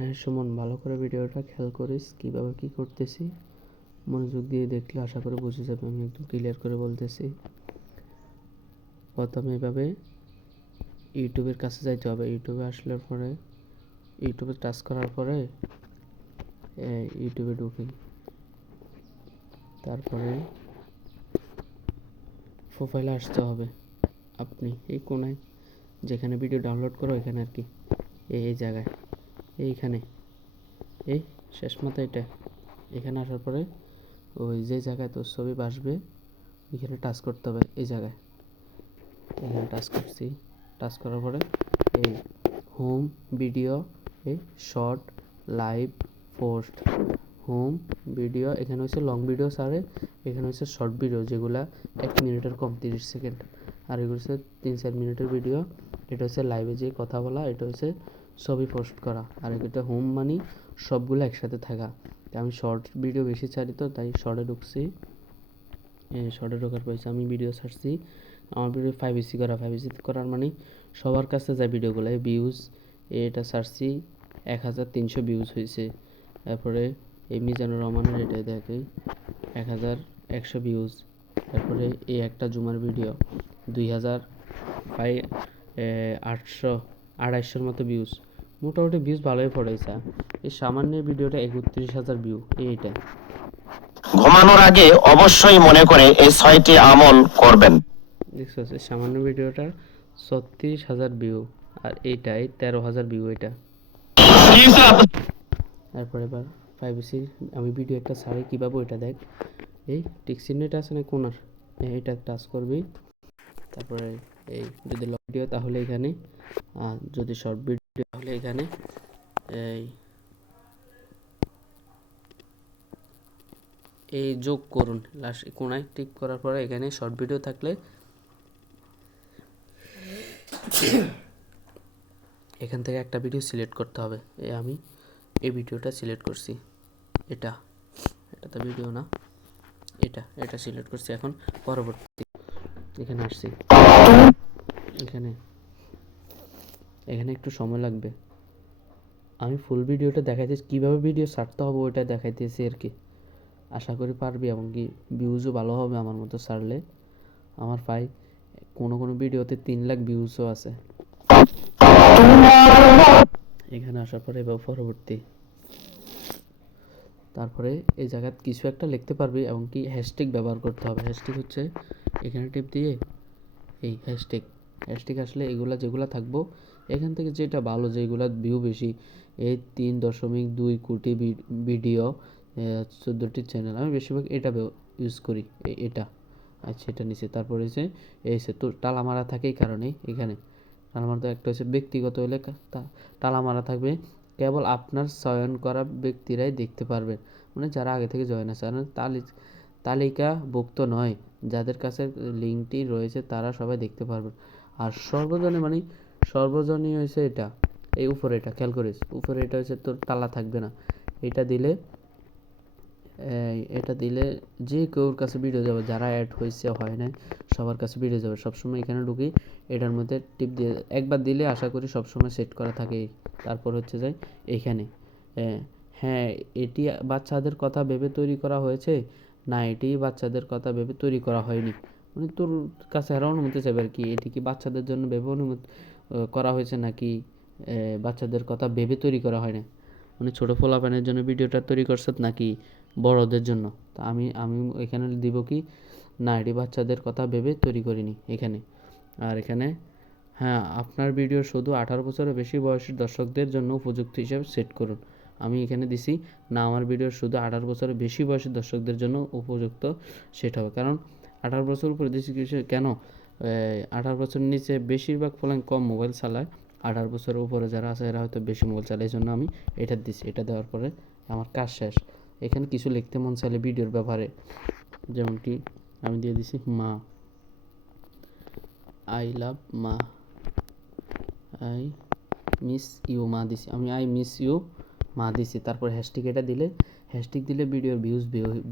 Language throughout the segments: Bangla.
হ্যাঁ সুমন, ভালো করে ভিডিওটা খেয়াল করিস কীভাবে কী করতেছি। মনোযোগ দিয়ে দেখলে আশা করে বুঝে যাবে। আমি একদম ক্লিয়ার করে বলতেছি। প্রথমে এভাবে ইউটিউবের কাছে যাইতে হবে। ইউটিউবে আসলে পরে ইউটিউবে টাচ করার পরে ইউটিউবে ঢুকি। তারপরে প্রোফাইলে আসতে হবে। আপনি এই কোনায় যেখানে ভিডিও ডাউনলোড করো এখানে আর কি, এই জায়গায়, এইখানে, এই শেষ মাথা এটা, এখানে আসার পরে ওই যে জায়গায় তোর ছবি আসবে এখানে টাচ করতে হবে। এই জায়গায় এখানে টাচ করছি। টাচ করার পরে এই হোম ভিডিও, এই short, live, post, home video, এখানে হচ্ছে লং ভিডিও সারে, এখানে হচ্ছে শর্ট ভিডিও যেগুলা 1 মিনিটের কম, 30 সেকেন্ড, আর এগুলো হচ্ছে 3-4 মিনিটের ভিডিও। এটা হচ্ছে লাইভে যে কথা বলা, এটা হচ্ছে ছবি পোস্ট করা। আর এটা হোম মানে সবগুলো একসাথে থাকা। আমি শর্ট ভিডিও বেশি ছাড়ি তো তাই শর্টে ঢুকছি। শর্টে ঢোকার পর আমি ভিডিও ছাড়ছি। আমার ভিডিও 5 করা, 5 করার মানে সবার কাছে যায় ভিডিওগুলো। ভিউজ এটা ছাড়ছি 1300 ভিউজ হয়েছে। তারপরে এই মিজানুর রহমানের এটা দেখে 1100 ভিউজ। তারপরে এই একটা জুমার ভিডিও 2800 মতো ভিউজ। মোটামুটি ভিউজ ভালোই পড়েছে। এই সামান্য ভিডিওটা 31,000 ভিউ। এইটা ঘুমানোর আগে অবশ্যই মনে করে এই 6টি আমল করবেন। দেখছো সামান্য ভিডিওটা 36,000 ভিউ, আর এইটাই 13,000 ভিউ। এটা তারপরে এবার প্রাইভেসি আমি ভিডিও একটা ছাড়ি কীভাবে ওইটা দেখ। এই টিক চিহ্নটা আছে না কোনার, এটা টাচ করবি। তারপরে এই যদি লং ভিডিও তাহলে এখানে, আর যদি শর্ট ভিডিও তাহলে এখানে এই যোগ করুন লাস্ট কোনায় টিক করার পরে এখানে শর্ট ভিডিও থাকলে এখান থেকে একটা ভিডিও সিলেক্ট করতে হবে। আমি এই ভিডিওটা সিলেক্ট করছি। এটা তো ভিডিও না, এটা সিলেক্ট করছি। এখন পরবর্তী এখানে আসছি। এখানে একটু সময় লাগবে। আমি ফুল ভিডিওটা দেখাইতেছি, কীভাবে ভিডিও ছাড়তে হবে ওইটা দেখাইতেছি আর কি। আশা করি পারবি, এমনকি ভিউজও ভালো হবে আমার মতো ছাড়লে। আমার প্রায় কোনো ভিডিওতে 3 লাখ ভিউজও আছে। এখানে আসার পরে এবার পরবর্তী, তারপরে এই জায়গায় কিছু একটা লিখতে পারবি এবং কি হ্যাশট্যাগ ব্যবহার করতে হবে। হ্যাশট্যাগ হচ্ছে এখানে টিপ দিয়ে এই হ্যাশট্যাগ আসলে এগুলা যেগুলা থাকবো এখান থেকে যেটা ভালো, যেগুলা ভিউ বেশি, এই 3.2 কোটি ভিডিও, 14টি চ্যানেল, আমি বেশিরভাগ এটা ইউজ করি। এটা আচ্ছা, এটা নিচে। তারপরে হচ্ছে এই সে তো টালামারা থাকে এই কারণে এখানে টালামারা তো একটা হচ্ছে ব্যক্তিগত হলে টালামারা থাকবে, কেবল আপনার চয়ন করা ব্যক্তিরাই দেখতে পারবেন, মানে যারা আগে থেকে জয়েন আছে। তালিকাভুক্ত নয়, যাদের কাছে লিঙ্কটি রয়েছে তারা সবাই দেখতে পারবেন। আর সর্বজনীন মানে সর্বজনীন হয়েছে এটা, এই উপরে এটা খেয়াল করিস, উপরে এটা হচ্ছে তোর তালা থাকবে না। এটা দিলে যে কেউর কাছে ভিডিও যাবে, যারা অ্যাড হয়েছে হয় না সবার কাছে ভিডিও যাবে। সবসময় এখানে ঢুকি, এটার মধ্যে টিপ দিয়ে একবার দিলে আশা করি সবসময় সেট করা থাকে। তারপর হচ্ছে যাই এইখানে, হ্যাঁ এটি বাচ্চাদের কথা ভেবে তৈরি করা হয়েছে না, এটি বাচ্চাদের কথা ভেবে তৈরি করা হয়নি, মানে তোর কাছে আরও অনুমতি চাইবে আর কি। এটি কি বাচ্চাদের জন্য ভেবে করা হয়েছে নাকি বাচ্চাদের কথা ভেবে তৈরি করা হয় না, মানে ছোটো পোলাপানের জন্য ভিডিওটা তৈরি করছে নাকি বড়দের জন্য। তা আমি এখানে দিব কি না, এটি বাচ্চাদের কথা ভেবে তৈরি করিনি এখানে। আর এখানে হ্যাঁ আপনার ভিডিও শুধু 18 বছরের বেশি বয়সী দর্শকদের জন্য উপযুক্ত হিসেবে সেট করুন। আমি এখানে দিছি না, আমার ভিডিও শুধু 18 বছরের বেশি বয়সী দর্শকদের জন্য উপযুক্ত সেট হবে। কারণ 18 বছর উপরে দিছি কেন, 18 বছর নিচে বেশিরভাগ ফলান কম মোবাইল চালায়, 18 বছরের উপরে যারা আছে এরা হয়তো বেশি মোবাইল চালায়, এই জন্য আমি এটা দিছি। এটা দেওয়ার পরে আমার কাজ শেষ। এখানে কিছু লিখতে মন চাইলে ভিডিওর ব্যাপারে, যেমনটি আমি দিয়ে দিছি মা, আই লাভ মা, আই মিস ইউ মা দিছি আমি, আই মিস ইউ মা দিছি। তারপর হ্যাশট্যাগ এটা দিলে, হ্যাশট্যাগ দিলে ভিডিওর ভিউজ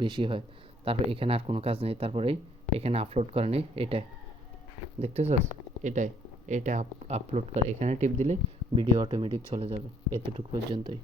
বেশি হয়। তারপর এখানে আর কোনো কাজ নেই। তারপরে এখানে আপলোড করে নেই, এটাই দেখতেছস, এটা আপলোড করে এখানে টিপ দিলে ভিডিও অটোমেটিক চলে যাবে। এতটুকু পর্যন্তই।